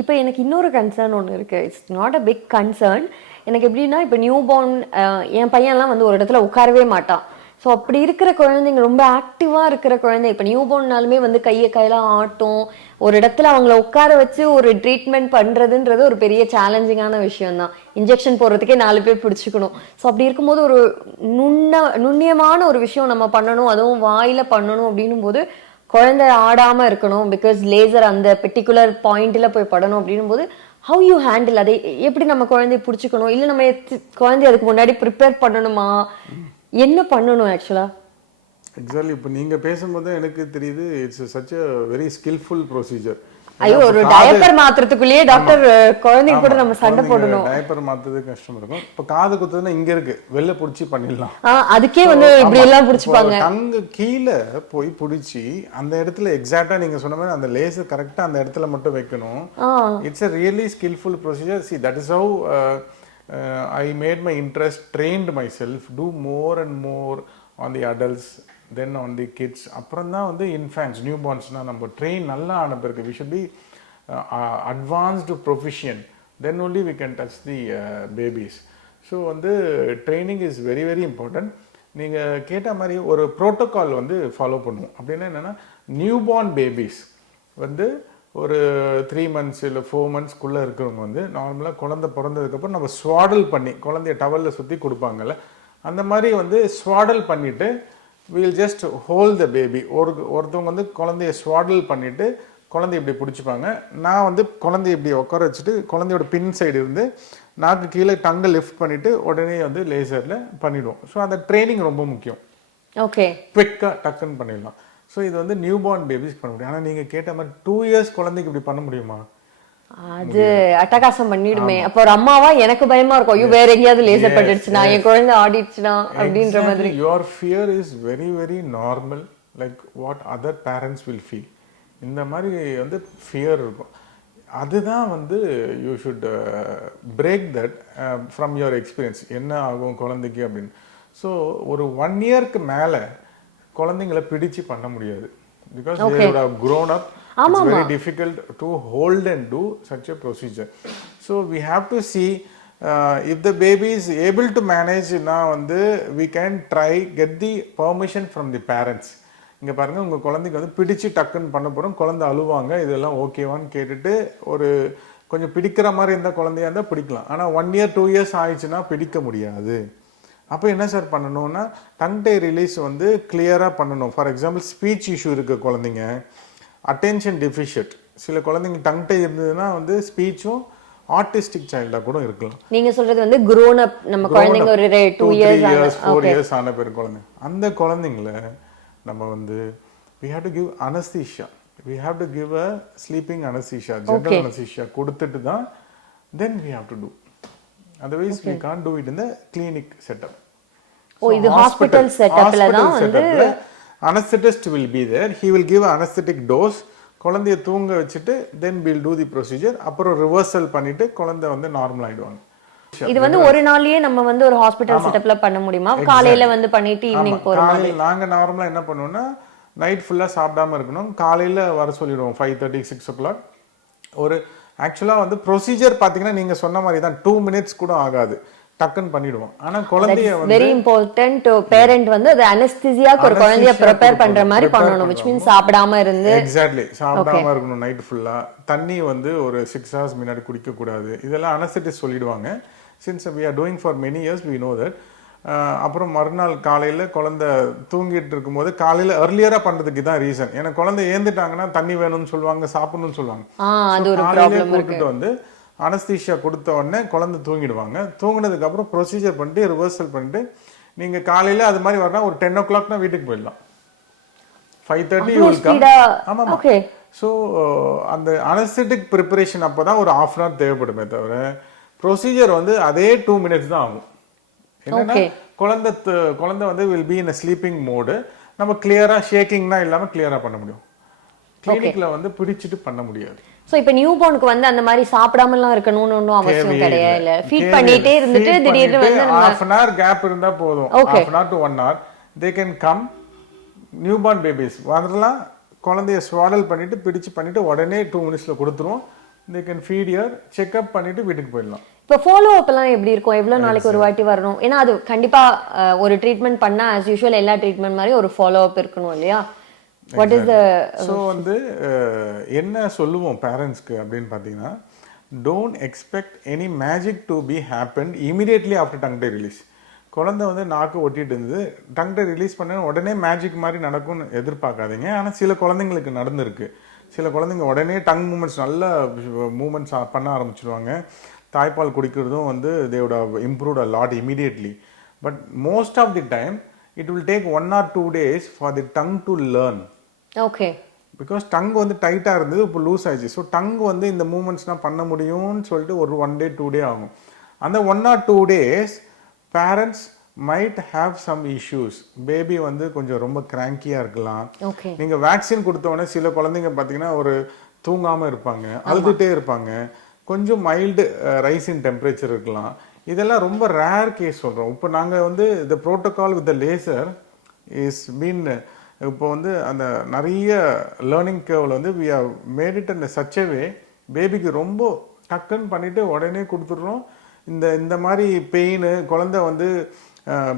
இப்போ எனக்கு இன்னொரு கன்சர்ன் ஒன்று இருக்குது. It's not a big concern. எனக்கு எப்படின்னா, இப்போ நியூ பார்ன் என் பையன்லாம் வந்து ஒரு இடத்துல உட்காரவே மாட்டான். ஸோ அப்படி இருக்கிற குழந்தைங்க, ரொம்ப ஆக்டிவாக இருக்கிற குழந்தை, இப்போ நியூ பார்ன்னாலுமே வந்து கையெல்லாம் ஆட்டும். ஒரு இடத்துல அவங்கள உட்கார வச்சு ஒரு ட்ரீட்மெண்ட் பண்ணுறதுன்றது ஒரு பெரிய சேலஞ்சிங்கான விஷயம்தான். இன்ஜெக்ஷன் போடுறதுக்கே 4 பேர் பிடிச்சிக்கணும். ஸோ அப்படி இருக்கும்போது ஒரு நுண்ணியமான ஒரு விஷயம் நம்ம பண்ணணும், அதுவும் வாயில் பண்ணணும் அப்படின்னும் போது குழந்தை ஆடாம இருக்கணும். பிகாஸ் லேசர் அந்த பெர்டிகுலர் பாயிண்ட்ல போய் படணும் அப்படின்னும் போது ஹவ் யூ ஹேண்டில் அதை? எப்படி நம்ம குழந்தைய பிடிச்சிக்கணும்? இல்லை நம்ம குழந்தைய அதுக்கு முன்னாடி ப்ரிப்பேர் பண்ணணுமா? என்ன பண்ணணும் ஆக்சுவலா? எக்ஸாக்ட்லி. இப்போ நீங்க பேசும்போது எனக்கு தெரியுது, it's such a very skilful procedure. ஐயோ, ஒரு டயப்பர் மாத்துறதுக்குள்ளேயே டாக்டர் குழந்தைக்கு கூட நம்ம சண்டை போடணும். டயப்பர் மாத்துறது கஷ்டம் இருக்கும். இப்போ காது குத்துறதுன்னா இங்க இருக்கு, வெளில புடிச்சு பண்ணிடலாம். அதுக்கே வந்து இப்படி எல்லாம் புடிச்சுப்பாங்க. அங்க கீழே போய் புடிச்சு அந்த இடத்துல எக்ஸாக்டா நீங்க சொன்ன மாதிரி அந்த லேசர் கரெக்டா அந்த இடத்துல மட்டும் வைக்கணும். It's a really skillful procedure. See, that is how I made my interest, trained myself, do more and more on the adults, then on the kids. அப்புறம் தான் வந்து இன்ஃபேன்ட்ஸ், நியூ பார்ன்ஸ்னா நம்ம ட்ரெயின் நல்லா ஆன பிறகு we should be advanced proficient, then only we can touch the babies. So வந்து training is very very important. நீங்கள் கேட்ட மாதிரி ஒரு ப்ரோட்டோகால் வந்து ஃபாலோ பண்ணுவோம். அப்படின்னா என்னென்னா, நியூ பார்ன் பேபிஸ் வந்து ஒரு 3 months இல்லை 4 monthsக்குள்ளே இருக்கிறவங்க வந்து நார்மலாக குழந்தை பிறந்ததுக்கப்புறம் நம்ம ஸ்வாடல் பண்ணி குழந்தைய டவலில் சுற்றி கொடுப்பாங்கல்ல, அந்த மாதிரி வந்து ஸ்வாடல் பண்ணிவிட்டு we'll just hold the baby. ஒருத்தவங்க வந்து குழந்தைய ஸ்வாடல் பண்ணிவிட்டு குழந்தைய இப்படி பிடிச்சிப்பாங்க. நான் வந்து குழந்தைய இப்படி உட்கார வச்சுட்டு குழந்தையோட பின் சைடு இருந்து நாக்கு கீழே டங்கை லிஃப்ட் பண்ணிவிட்டு உடனே வந்து லேசரில் பண்ணிவிடுவோம். ஸோ அந்த ட்ரைனிங் ரொம்ப முக்கியம். ஓகே, குவிக்காக டக்குன்னு பண்ணிடலாம். ஸோ இது வந்து நியூ பார்ன் பேபிஸ் பண்ண முடியும். ஆனால் நீங்கள் கேட்ட மாதிரி 2 years குழந்தைக்கு இப்படி பண்ண முடியுமா? அது அட்டகாசம் பண்ணிடுமே. அப்போ ஒரு அம்மாவா எனக்கு பயமா இருக்கும், ஐயோ வேற எங்கேயாவது லேசர் பண்ணிடுச்சுனா, என் குழந்தை ஆடிடுச்சுனா அப்படின்ற மாதிரி. Your fear is very very normal, like what other parents will feel. இந்த மாதிரி வந்து ஃபியர் இருக்கும். அதுதான் வந்து you should break that from your experience. என்ன ஆகும் குழந்தைக்கு அப்படின்னு. ஸோ ஒரு 1 yearக்கு மேலே குழந்தைங்களை பிடிச்சு பண்ண முடியாது. Because they would have grown up. It's very difficult to hold and do such a procedure. So we have to see if the baby is able to manage. Now வந்து we can try get the permission from the parents. இங்கே பாருங்கள், உங்கள் குழந்தைக்கு வந்து பிடிச்சி டக்குன்னு பண்ண போகிறோம், குழந்தை அழுவாங்க, இதெல்லாம் ஓகேவான்னு கேட்டுட்டு ஒரு கொஞ்சம் பிடிக்கிற மாதிரி இருந்தால் குழந்தையா இருந்தால் பிடிக்கலாம். ஆனால் 1 year 2 years ஆயிடுச்சுன்னா பிடிக்க முடியாது. அப்போ என்ன சார் பண்ணணும்னா, டங் டை ரிலீஸ் வந்து கிளியராக பண்ணணும். ஃபார் எக்ஸாம்பிள், ஸ்பீச் இஷ்யூ இருக்க குழந்தைங்க, அட்டென்ஷன் டெஃபிஷியட், சில குழந்தைங்க டங் டை இருந்ததுன்னா வந்து ஸ்பீச்சும் ஆர்டிஸ்டிக் சைல்டாக கூட இருக்கலாம். நீங்க சொல்றது வந்து grown up, நம்ம குழந்தைங்க ஒரு 2 years 4 years ஆன பேர் குழந்தை, அந்த குழந்தைங்கள நம்ம வந்து we have to give anesthesia, we have to give a sleeping anesthesia, general anesthesia கொடுத்துட்டு தான் then we have to do. Otherwise we can't do it in the clinic setup. இது hospital setupல தான் வந்து anesthetist will be there, he will give anesthetic dose, குழந்தைய தூங்க வச்சுட்டு then we'll do the procedure. அப்புறம் reversal பண்ணிட்டு குழந்தை வந்து நார்மல் ஆயிடுவாங்க. இது வந்து ஒரு நாள்லயே நம்ம வந்து ஒரு ஹாஸ்பிடல் செட்டப்ல பண்ண முடியுமா? காலையில வந்து பண்ணிட்டு ஈவினிங் போற மாதிரி? நாங்க நார்மலா என்ன பண்ணுவோம்னா, நைட் ஃபுல்லா சாப்பிடாம இருக்கணும், காலையில வர சொல்லிடுவோம் 5:30 6 o'clock. ஒரு ஆக்சுவலா வந்து ப்ரொசீஜர் பாத்தீங்கன்னா நீங்க சொன்ன மாதிரி தான், 2 minutes கூட ஆகாது, டக்குன்னு பண்ணிடுவோம். ஆனா குழந்தைய வந்து வெரி இம்பார்ட்டன்ட். பேரண்ட் வந்து அது அனஸ்தீசியாக்கு ஒரு குழந்தைய ப்ரிப்பேர் பண்ற மாதிரி பண்ணணும், which means சாப்பிடாம இருந்து. எக்ஸாக்ட்லி, சாப்பிடாம இருக்கணும் நைட் ஃபுல்லா. தண்ணி வந்து ஒரு 6 hours முன்னாடி குடிக்க கூடாது. இதெல்லாம் அனஸ்தெட்டிஸ்ட் சொல்லிடுவாங்க. Since we are doing for many years, we know that. அப்புறம் மறுநாள் காலையில் குழந்தை தூங்கிட்டு இருக்கும்போது காலையில் ஏர்லியராக பண்ணுறதுக்கு தான் ரீசன். ஏன்னா குழந்தை ஏந்துட்டாங்கன்னா தண்ணி வேணும்னு சொல்லுவாங்க, சாப்பிடணும்னு சொல்லுவாங்க. காலையிலே கூப்பிட்டு வந்து அனஸ்தீஷியா கொடுத்த உடனே குழந்தை தூங்கிடுவாங்க. தூங்கினதுக்கு அப்புறம் ப்ரொசீஜர் பண்ணிட்டு ரிவர்சல் பண்ணிட்டு நீங்கள் காலையில் அது மாதிரி வரனா ஒரு 10 o'clock வீட்டுக்கு போயிடலாம். 5:30 ஆமாம். ஸோ அந்த அனஸ்தெட்டிக் ப்ரிப்பரேஷன் அப்போ தான் ஒரு 1/2 hour தேவைப்படுமே தவிர ப்ரொசீஜர் வந்து அதே 2 minutes தான் ஆகும். என்னன்னா குழந்தை வந்து will be in sleeping mode. நம்ம கிளியரா ஷேக்கிங்னா இல்லாம கிளியரா பண்ண முடியும். கிளினிக்ல வந்து பிடிச்சிட்டு பண்ண முடியாது. சோ இப்போ நியூ பார்னுக்கு வந்து அந்த மாதிரி சாப்பிடாமலாம் இருக்கணும்னு ஒன்றும் அவசியம் கிடையாது. இல்ல ஃபீட் பண்ணிட்டே இருந்துட்டு திடீர்னு வந்து 1/2 hour கேப் இருந்தா போதும். 1/2 hour to 1 hour they can come. New born babies வரலாம், குழந்தைய ஸ்வாடல் பண்ணிட்டு பிடிச்சு பண்ணிட்டு உடனே 2 minutesல கொடுத்துருவோம். they can feed here, check up பண்ணிட்டு வீட்டுக்கு போயிடலாம். இப்போ ஃபாலோ அப் எல்லாம் எப்படி இருக்கும், எவ்வளவு நாளைக்கு ஒரு வாட்டி வரணும்? ஏன்னா அது கண்டிப்பா ஒரு ட்ரீட்மெண்ட் பண்ணா ஆஸ் யூஷுவல் எல்லா ட்ரீட்மெண்ட் மாதிரி ஒரு ஃபாலோ அப் இருக்கணும் இல்லையா? வாட் இஸ் த ஸோ வந்து என்ன சொல்லுவோம் பேரண்ட்ஸ்க்கு அப்படின்னு பார்த்தீங்கன்னா, don't expect any magic to be happen immediately after tongue tie release. குழந்தை வந்து நாக்கு ஒட்டிட்டு இருந்தது, டங் டை ரிலீஸ் பண்ண உடனே மேஜிக் மாதிரி நடக்கும்னு எதிர்பார்க்காதீங்க. ஆனால் சில குழந்தைங்களுக்கு நடந்திருக்கு. சில குழந்தைங்க உடனே டங் மூமெண்ட்ஸ் நல்ல மூமெண்ட்ஸ் பண்ண ஆரம்பிச்சிருவாங்க. தாய்ப்பால் குடிக்கிறதும் வந்து they would have improved a lot immediately. But most of the time it will take 1 or 2 days for the tongue to learn. Okay. Because tongue வந்து டைட்டா இருந்தது, இப்போ லூஸ் ஆயிடுச்சு. ஸோ டங் வந்து இந்த மூமெண்ட்ஸ்லாம் பண்ண முடியும்னு சொல்லிட்டு ஒரு 1 day 2 day ஆகும். அந்த 1 or 2 days parents might have some issues. Baby வந்து கொஞ்சம் ரொம்ப கிராங்கியா இருக்கலாம். நீங்க வேக்சின் கொடுத்த உடனே சில குழந்தைங்க பார்த்தீங்கன்னா ஒரு தூங்காம இருப்பாங்க, அழுதுட்டே இருப்பாங்க, கொஞ்சம் மைல்டு ரைஸ் இன் டெம்பரேச்சர் இருக்கலாம். இதெல்லாம் ரொம்ப ரேர் கேஸ் சொல்கிறோம். இப்போ நாங்கள் வந்து இந்த protocol with the laser is mean இப்போ வந்து அந்த நிறைய லேர்னிங் கேர்வில் வந்து வி ஹவ் மேட் இட் இந்த சச் வே பேபிக்கு ரொம்ப டக்குன்னு பண்ணிவிட்டு உடனே கொடுத்துட்றோம். இந்த மாதிரி பெயின் குழந்தை வந்து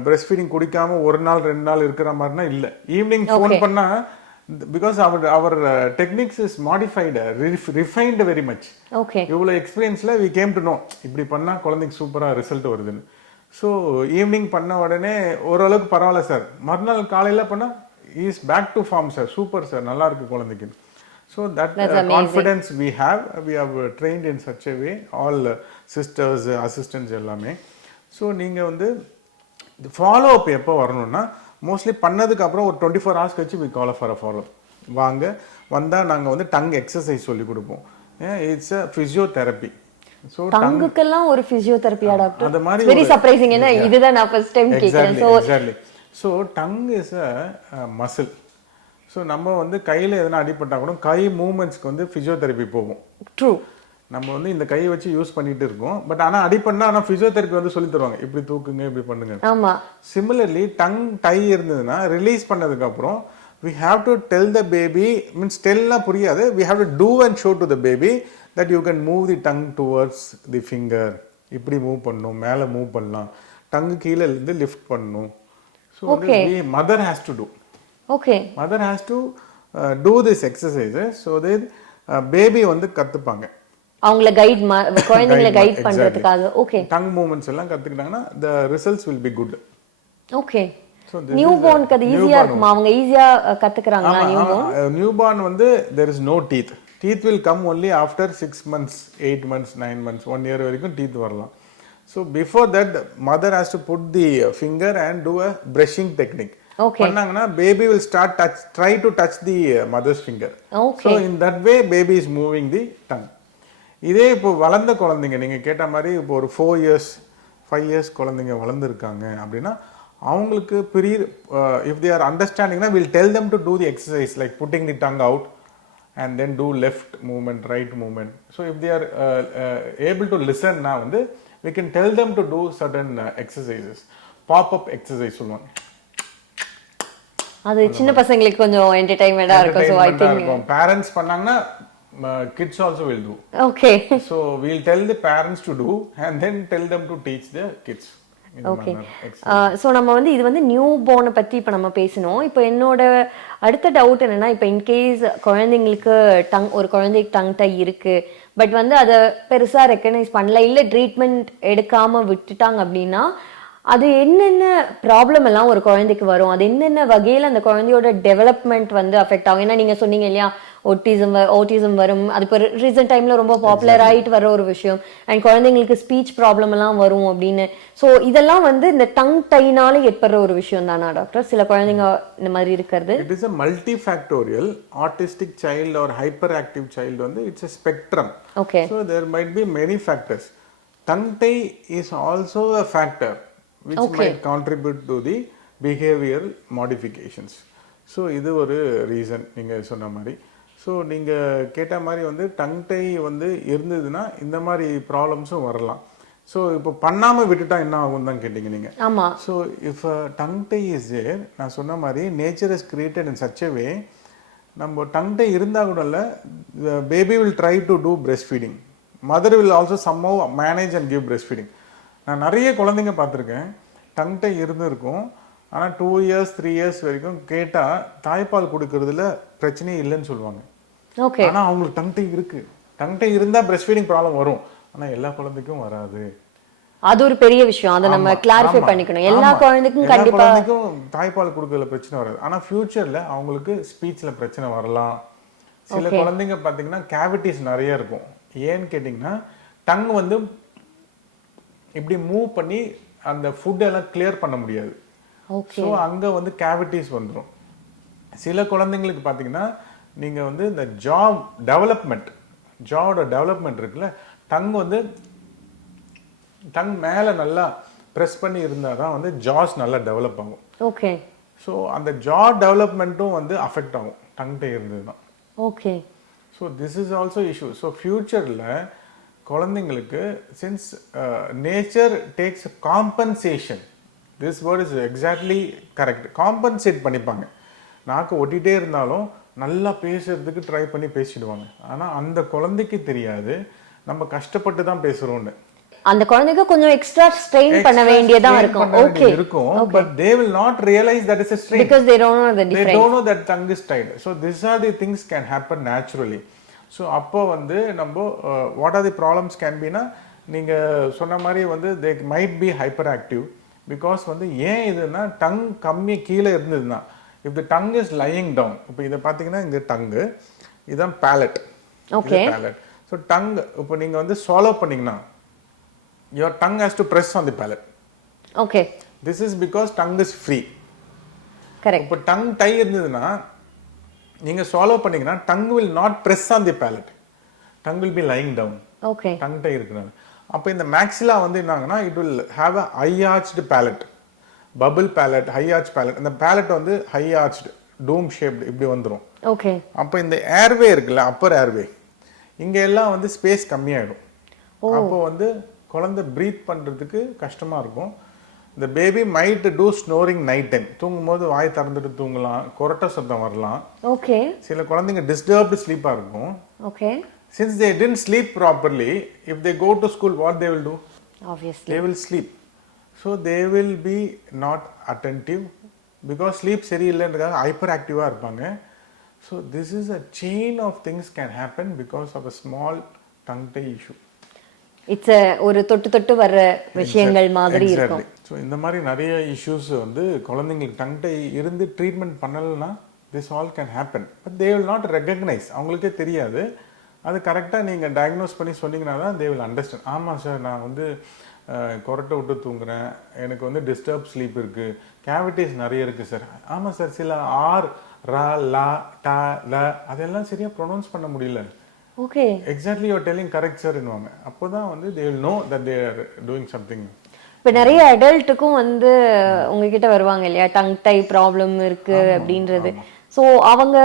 பிரெஸ்ட் ஃபீடிங் குடிக்காம 1 நாள் 2 நாள் இருக்கிற மாதிரினா இல்லை. ஈவினிங் ஃபோன் பண்ணால் because our techniques is modified, refined very much. Okay. இவ்வளோ எக்ஸ்பீரியன்ஸில் we came to know இப்படி பண்ணால் குழந்தைக்கு சூப்பராக ரிசல்ட் வருதுன்னு. ஸோ ஈவினிங் பண்ண உடனே ஓரளவுக்கு பரவாயில்ல சார், மறுநாள் காலையில் பண்ணால் is back to form sir, super sir, நல்லா இருக்கு குழந்தைக்கு. So that confidence we have trained in such a way, all sisters, assistants எல்லாமே. ஸோ நீங்கள் வந்து ஃபாலோ அப் எப்போ வரணும்னா மோஸ்ட்லி பண்ணதுக்கு அப்புறம் ஒரு 24 hours கழிச்சு we call for a follow. வாங்க வந்தால் நாங்கள் வந்து டங் எக்ஸசைஸ் சொல்லி கொடுப்போம். It's a physiotherapy. ஸோ டங்குக்கெல்லாம் ஒரு ஃபிசியோதெரபியா டாக்டர்? அந்த மாதிரி வெரி சர்ப்ரைசிங். ஏன்னா இதுதான் நான் ஃபர்ஸ்ட் டைம் கேக்குறேன். So exactly. So tongue is a muscle. So நம்ம வந்து கையில் எதனா அடிபட்டா கூட கை மூமெண்ட்ஸ்க்கு வந்து ஃபிசியோதெரபி போகும். ட்ரூ. நம்ம வந்து இந்த கையை வச்சு யூஸ் பண்ணிட்டு இருக்கோம். பட் ஆனால் அடிப்பண்ணா ஆனால் ஃபிசியோதெரபி வந்து சொல்லி தருவாங்க, இப்படி தூக்குங்க, இப்படி பண்ணுங்க. ஆமா. சிமிலர்லி டங் டை இருந்ததுன்னா ரிலீஸ் பண்ணதுக்கு அப்புறம் we have to tell the baby, means tell புரியாது, we have to do and show to the baby that you can move the tongue towards the finger. இப்படி மூவ் பண்ணணும், மேலே move பண்ணலாம், டங்கு கீழே இருந்து லிஃப்ட் பண்ணணும். So mother has to do. Okay. Mother has to do this exercises so that baby வந்து கத்துப்பாங்க. அவங்கள கைட் குழந்தைகளை கைட் பண்றதுக்காக. ஓகே. டங் மூவ்மெண்ட்ஸ் எல்லாம் கத்துக்கிட்டாங்கன்னா the results will be good. Okay. New பார்னுக்கு அது ஈஸியா இருக்குமா? அவங்க ஈஸியா கத்துக்கறாங்களா நியூ பார்ன்? நியூ பார்ன் வந்து there is no teeth. Teeth will come only after 6 months, 8 months, 9 months, 1 year வரைக்கும் teeth வரலாம். So before that mother has to put the finger and do a brushing technique. Okay. பண்ணாங்கன்னா baby will try to touch the mother's finger. Okay. So in that way baby is moving the tongue. இதே இப்போ வளர்ந்த குழந்தைங்க நீங்கள் கேட்ட மாதிரி இப்போ ஒரு 4 years 5 years குழந்தைங்க வளர்ந்துருக்காங்க அப்படின்னா அவங்களுக்கு பெரிய if they are understanding we'll tell them to do the exercise like putting the tongue out and then do left movement, right movement. So if they are able to listen now வந்து we can tell them to do certain exercises. Pop up exercise சொல்லுவாங்க. அது சின்ன பசங்களுக்கு கொஞ்சம் என்டர்டெயின்மெண்டா இருக்கும். So I think parents பண்ணாங்கன்னா kids also will do. Okay. So we'll tell the parents to do and then tell them to teach the kids. Okay. So நம்ம வந்து இது வந்து நியூ பார்னை பற்றி இப்போ நம்ம பேசணும். இப்போ என்னோட அடுத்த டவுட் என்னன்னா, இப்போ இன்கேஸ் குழந்தைங்களுக்கு ஒரு குழந்தைக்கு டங் டை இருக்கு, பட் வந்து அதை பெருசாக ரெக்கக்னைஸ் பண்ணல, இல்லை ட்ரீட்மெண்ட் எடுக்காமல் விட்டுட்டாங்க அப்படின்னா அது என்னென்ன ப்ராப்ளம் எல்லாம் ஒரு குழந்தைக்கு வரும்? அது என்னென்ன வகையில் அந்த குழந்தையோட டெவலப்மெண்ட் வந்து அஃபெக்ட் ஆகும்? ஏன்னா நீங்கள் சொன்னீங்க இல்லையா, ஓட்டிசம் வரும், அது இப்போ ரீசெண்ட் டைமில் ரொம்ப பாப்புலர் ஆகிட்டு வர ஒரு விஷயம், அண்ட் குழந்தைங்களுக்கு ஸ்பீச் ப்ராப்ளம் எல்லாம் வரும் அப்படின்னு. ஸோ இதெல்லாம் வந்து இந்த டங் டைனால ஏற்படுற ஒரு விஷயம் தானா டாக்டர்? சில குழந்தைங்க இந்த மாதிரி இருக்கிறது. It is a multifactorial autistic child or hyperactive child வந்து it's a spectrum. Okay. So there might be many factors. Tongue tie is also a factor which might contribute to the behavioral modifications. So இது ஒரு reason நீங்கள் சொன்ன மாதிரி. So நீங்கள் கேட்ட மாதிரி வந்து டங் டை வந்து இருந்ததுன்னா இந்த மாதிரி ப்ராப்ளம்ஸும் வரலாம். ஸோ இப்போ பண்ணாமல் விட்டுட்டா என்ன ஆகும் தான் கேட்டீங்க நீங்கள். ஆமாம். So if tongue tie is there, நான் சொன்ன மாதிரி nature is created in such a way நம்ம டங் டை இருந்தால் கூட இல்லை, baby will try to do breast feeding, mother will also somehow manage and give breast feeding. நான் நிறைய குழந்தைங்க பார்த்துருக்கேன், டங் டை இருந்திருக்கும், ஆனால் 2 years 3 years வரைக்கும் கேட்டால் தாய்ப்பால் கொடுக்கறதுல பிரச்சனையே இல்லைன்னு சொல்லுவாங்க. ஓகே. ஆனால் அவங்களுக்கு டங் டை இருக்கு, டங் டை இருந்தால் பிரெஸ்ட் ஃபீடிங் ப்ராப்ளம் வரும், ஆனால் எல்லா குழந்தைக்கும் வராது. அது ஒரு பெரிய விஷயம், அதை நம்ம கிளாரிஃபை பண்ணிக்கணும். எல்லா குழந்தைக்கும் கண்டிப்பா குழந்தைக்கும் தாய்ப்பால் கொடுக்கறதுல பிரச்சனை வராது, ஆனா ஃபியூச்சர்ல அவங்களுக்கு ஸ்பீச்ல பிரச்சனை வரலாம். சில குழந்தைங்க பாத்தீங்கன்னா கேவிட்டிஸ் நிறைய இருக்கும். ஏன்னு கேட்டீங்கன்னா டங் வந்து இப்படி மூவ் பண்ணி அந்த ஃபுட் எல்லாம் கிளியர் பண்ண முடியாது. ஸோ அங்க வந்து கேவிட்டிஸ் வந்துடும். சில குழந்தைங்களுக்கு பாத்தீங்கன்னா நீங்க வந்து இந்த ஜாவோட டெவலப்மெண்ட் இருக்குல்ல, டங் வந்து டங் மேல நல்லா பிரஸ் பண்ணி இருந்தால் தான் வந்து ஜாஸ் நல்லா டெவலப் ஆகும். ஓகே. ஸோ அந்த ஜா டெவலப்மெண்ட்டும் வந்து அஃபெக்ட் ஆகும் டங் டை இருந்தது தான். Okay. So this is also issue. So ஃபியூச்சரில் குழந்தைங்களுக்கு since nature takes compensation, this word is exactly correct, compensate பண்ணிப்பாங்க. நாக்கு ஒட்டிகிட்டே இருந்தாலும் நல்லா பேசுறதுக்கு ட்ரை பண்ணி பேசிடுவாங்க. ஆனால் அந்த குழந்தைக்கு தெரியாது நம்ம கஷ்டப்பட்டு தான் பேசுகிறோன்னு. அந்த குழந்தைக்கு கொஞ்சம் எக்ஸ்ட்ரா ஸ்ட்ரெயின் பண்ண வேண்டியதா இருக்கும். Okay. But they will not realize that is a strain because they don't know the difference. They don't know that tongue is tied. So these are the things can happen naturally. So அப்போ வந்து நம்ம what are the problems can be na, நீங்க சொன்ன மாதிரி வந்து they might be hyperactive because வந்து ஏன் இதுனா டங் கம்மி கீழே இருந்ததுன்னா, if the tongue is lying down, இப்போ இத பாத்தீங்கன்னா இந்த டங் இதான் palate. Okay. palate. So tongue இப்போ நீங்க வந்து swallow பண்ணீங்கன்னா your tongue has to press on the palate. Okay. This is because tongue is free. Correct. இப்போ tongue tie இருந்ததுன்னா நீங்க swallow பண்ணீங்கன்னா tongue will not press on the palate. Tongue will be lying down. Okay. Tongue tie இருக்குனால. அப்போ இந்த maxilla வந்து என்னங்கன்னா it will have a high arched palate. Bubble palate, high arched palate. இந்த palate வந்து high arched, dome shaped இப்படி வந்துரும். Okay. அப்போ இந்த airway இருக்குல்ல, upper airway, இங்க எல்லாம் வந்து ஸ்பேஸ் கம்மியாயிடும். அப்போ வந்து குழந்தை ப்ரீத் பண்ணுறதுக்கு கஷ்டமாக இருக்கும். இந்த baby might two snoring night time, தூங்கும்போது வாய் திறந்துட்டு தூங்கலாம், கொரட்டை சத்தம் வரலாம். ஓகே. சில குழந்தைங்க டிஸ்டர்ப்டு ஸ்லீப்பாக இருக்கும். Okay. Since they didn't sleep properly, if they go to school what they will do? Obviously they will sleep. So they will be not attentive because sleep சரியில்லைன்றதுக்காக ஹைப்பர் ஆக்டிவாக இருப்பாங்க. So this is a chain of things can happen because of a small tongue tie issue. It's ஒரு தொட்டு வர்ற விஷயங்கள் மாதிரி இருக்கும். So இந்த மாதிரி நிறைய இஷ்யூஸ் வந்து குழந்தைங்களுக்கு டங் டை இருந்து ட்ரீட்மெண்ட் பண்ணலைன்னா this all can happen. But they will not recognise, அவங்களுக்கே தெரியாது. அது கரெக்டாக நீங்கள் டயக்னோஸ் பண்ணி சொன்னீங்கன்னா தான் தே வில் அண்டர்ஸ்டாண்ட். ஆமாம் சார், நான் வந்து கொரட்டை விட்டு தூங்குறேன், எனக்கு வந்து டிஸ்டர்ப் ஸ்லீப் இருக்குது, கேவிட்டிஸ் நிறைய இருக்குது சார். ஆமாம் சார், சில ஆர் ரா லா டா ல அதெல்லாம் சரியாக ப்ரொனவுன்ஸ் பண்ண முடியல. Okay. Exactly you are telling correct sir ன்னுவாங்க. அப்போதான் வந்து they will know that they are doing something. இப்போ நிறைய அடல்ட்டுக்கும் வந்து உங்ககிட்ட வருவாங்க இல்லையா, டங் டை ப்ராப்ளம் இருக்கு அப்படின்றது. ஸோ அவங்க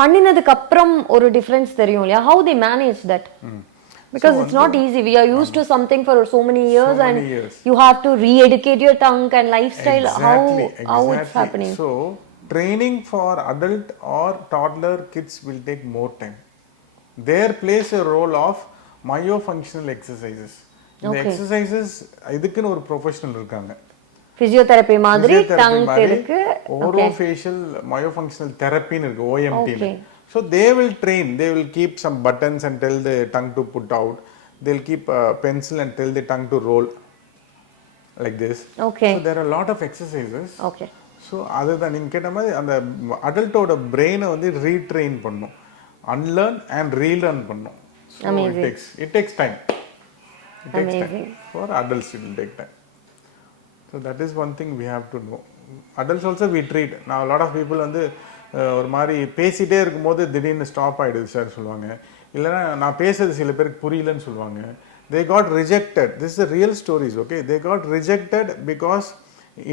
பண்ணினதுக்கு அப்புறம் ஒரு டிஃபரன்ஸ் தெரியும் இல்லையா, how they manage that? Because it's not easy. We are used to something for so many years and you have to re-educate your tongue and lifestyle. How it's happening? So training for adult or toddler kids will take more time. There plays a role of myofunctional exercises. இந்த exercises இதுக்குன்னு ஒரு professional இருக்காங்க. Physiotherapy மாதிரி tongue இருக்கு, ஓரோஃபேஷியல் மயோஃபங்க்ஷனல் தெரபின்னு இருக்கு, OMT. So they will train, they will keep some buttons and tell the tongue to put out. They'll keep a pencil and tell the tongue to roll like this. Okay. So there are a lot of exercises. Okay. So அதுதான் நீங்க கேட்ட மாதிரி அந்த அடல்ட்டோட பிரெயினை வந்து retrain பண்ணும், unlearn and relearn பண்ணும். So it takes time. It takes time. For adults it will take time. So that is one thing we have to know. Adults also we treat. Now a lot of people வந்து ஒரு மாதிரி பேசிட்டே இருக்கும்போது திடீர்னு stop ஆயிடுது sir சொல்லுவாங்க, இல்லைன்னா நான் பேசுறது சில பேருக்கு புரியலன்னு சொல்லுவாங்க. They got rejected. This is the real stories, okay? They got rejected because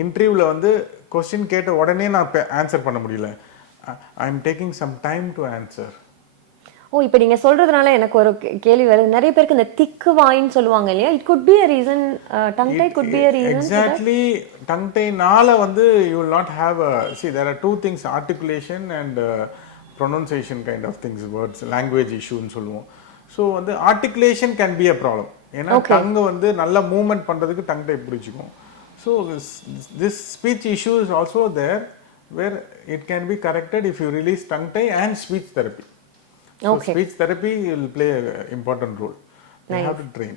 இன்டர்வியூவில் வந்து கொஸ்டின் கேட்ட உடனே நான் ஆன்சர் பண்ண முடியல. I am taking some time to answer. ஓ, இப்போ நீங்க சொல்றதுனால எனக்கு ஒரு கேள்வி வருது. நிறைய பேருக்கு இந்த திக்கு வாயின்னு சொல்லுவாங்க இல்லையா, it could be a reason, tongue tie could be a reason. Exactly. Tongue tie நால வந்து you will not have a, see there are two things, articulation and pronunciation kind of things, words, language issue னு சொல்லுவோம். So வந்து articulation can be a problem. ஏன்னா டங்கு வந்து நல்லா movement பண்ணுறதுக்கு tongue tie பிடிச்சிக்கும். So this speech issue is also there where it can be corrected if you release tongue tie and speech therapy. So speech therapy will play an important role. They have to train.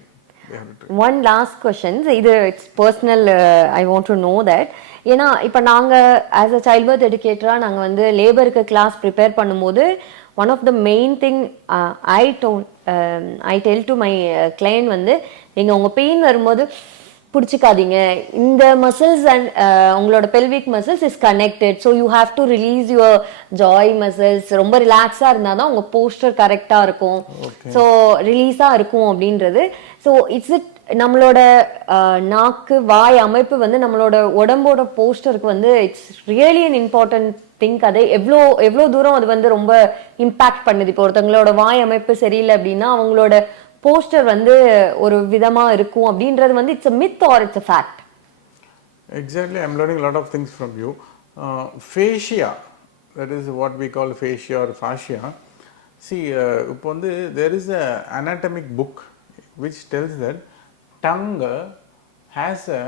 One last question, இது it's personal, I want to know that. ஏன்னா இப்போ நாங்கள் as a child birth எஜுகேட்டராக நாங்கள் வந்து லேபருக்கு class prepare பண்ணும்போது one of the main thing I tell to my client வந்து நீங்கள் உங்கள் பெயின் வரும்போது பிடிச்சிக்காதீங்க, இந்த மசில்ஸ் அண்ட் உங்களோட pelvic muscles is connected, so you have to release your jaw muscles, ரொம்ப ரிலாக்ஸாக இருந்தால் தான் உங்கள் போஸ்டர் கரெக்டாக இருக்கும், ஸோ ரிலீஸாக இருக்கும் அப்படின்றது. ஸோ இட் நம்மளோட நாக்கு வாய் அமைப்பு வந்து நம்மளோட உடம்போட போஸ்டருக்கு வந்து it's really an important think. அதை எவ்வளோ தூரம் அது வந்து ரொம்ப இம்பாக்ட் பண்ணுது. இப்போ ஒருத்தவங்களோட வாய் அமைப்பு சரியில்லை அப்படின்னா அவங்களோட போஸ்டர் வந்து ஒரு விதமா இருக்கும் அப்படின்றது வந்து it's a myth or it's a fact? Exactly, I'm learning a lot of things from you. Fascia, that is what we call fascia or fascia. See, இப்போ வந்து there is a anatomic book which tells that tongue has a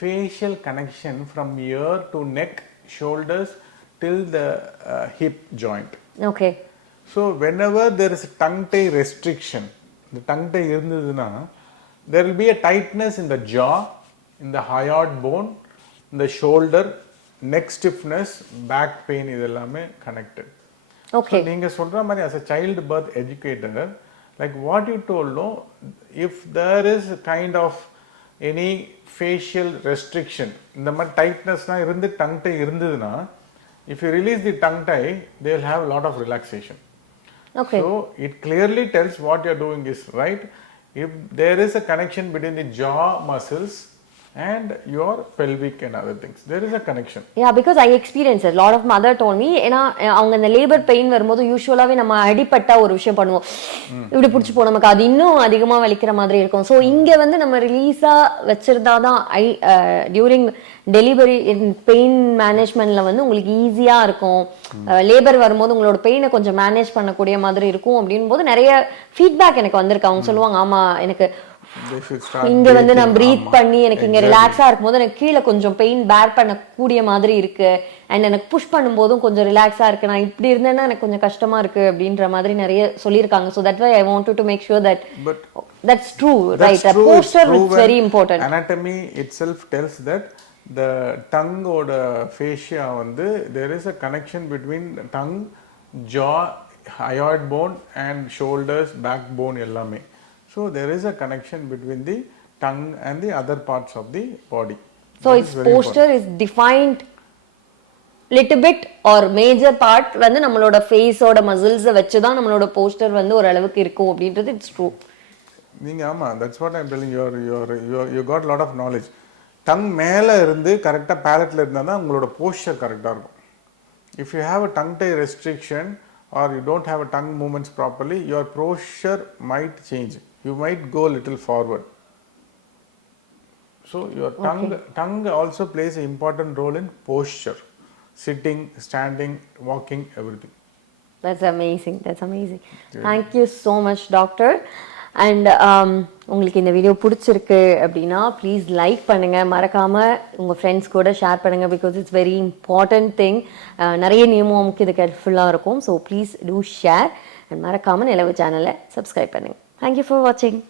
facial connection from ear to neck, shoulders till the hip joint. Okay. So whenever there is a tongue tie restriction, the tongue tie irundhuduna, there will be a tightness in the jaw, in the hyoid bone, in the shoulder, neck stiffness, back pain, idellame connected. Okay. So neenga solra mari as a child birth educator, like what you told, no, if there is a kind of any facial restriction, இந்த மாதிரி tightnessலாம் இருந்து tongue tie இருந்ததுன்னா, if you release the tongue tie, they will have a lot of relaxation. Okay. So it clearly tells what you are doing is right. If there is a connection between the jaw muscles and your pelvic and other things, there is a connection. Yeah, because I experienced it. A lot of mother told me, ஏன்னா அவங்க இந்த labour pain வரும்போது யூஸ்வலாகவே நம்ம அடிப்பட்டா ஒரு விஷயம் பண்ணுவோம், இப்படி பிடிச்சி போ, நமக்கு அது இன்னும் அதிகமாக வலிக்கிற மாதிரி இருக்கும். ஸோ இங்கே வந்து நம்ம ரிலீஸாக வச்சிருந்தா தான் டியூரிங் டெலிவரி பெயின் மேனேஜ்மெண்ட்ல வந்து உங்களுக்கு ஈஸியாக இருக்கும். லேபர் வரும்போது உங்களோட பெயினை கொஞ்சம் மேனேஜ் பண்ணக்கூடிய மாதிரி இருக்கும் அப்படின் போது நிறைய ஃபீட்பேக் எனக்கு வந்திருக்கு. அவங்க சொல்லுவாங்க, ஆமா எனக்கு இங்க வந்து நான் பிரீத் பண்ணி எனக்கு இங்க ரிலாக்ஸா இருக்கும்போது எனக்கு கீழே கொஞ்சம் பெயின் பேர் பண்ணக்கூடிய மாதிரி இருக்கு, அண்ட் எனக்கு புஷ் பண்ணும்போதும் கொஞ்சம் ரிலாக்ஸா இருக்கு, நான் இப்படி இருந்தேன்னா எனக்கு கொஞ்சம் கஷ்டமா இருக்கு அப்படின்ற மாதிரி நிறைய சொல்லியிருக்காங்க. So that's why I wanted to make sure that that's true, right? The posture is very important. Anatomy itself tells that the tongue oda fascia வந்து there is a connection between tongue, jaw, hyoid bone and shoulders, backbone எல்லாமே. So there is a connection between the tongue and the other parts of the body. So its posture is defined little bit or major part வந்து நம்மளோட face ஓட muscles வச்சு தான் நம்மளோட poster வந்து ஒரு அளவுக்கு இருக்கும் அப்படின்றது இட்ஸ் ட்ரூ. நீங்க ஆமா, that's what I'm telling you. You got a lot of knowledge. Tongue மேலே இருந்து கரெக்டாக பேலட்டில் இருந்தால் தான் உங்களோட போஸ்டர் கரெக்டாக இருக்கும். If you have a tongue tie restriction or you don't have a tongue movements properly, your posture might change. You might go a little forward. So your tongue also plays an important role in posture, sitting, standing, walking, everything. That's amazing. That's amazing. Yeah. Thank you so much, doctor. And உங்களுக்கு இந்த video பிடிச்சிருக்கு அப்படின்னா please like பண்ணுங்கள், மறக்காமல் உங்கள் friends கூட share பண்ணுங்கள், because it's very important thing. நிறைய நியமமுக்கு இதுக்கு ஹெல்ப்ஃபுல்லாக இருக்கும். So please do share and மறக்காமல் நிலவு சேனலை சப்ஸ்கிரைப் பண்ணுங்கள். தேங்க்யூ ஃபார் வாட்சிங்.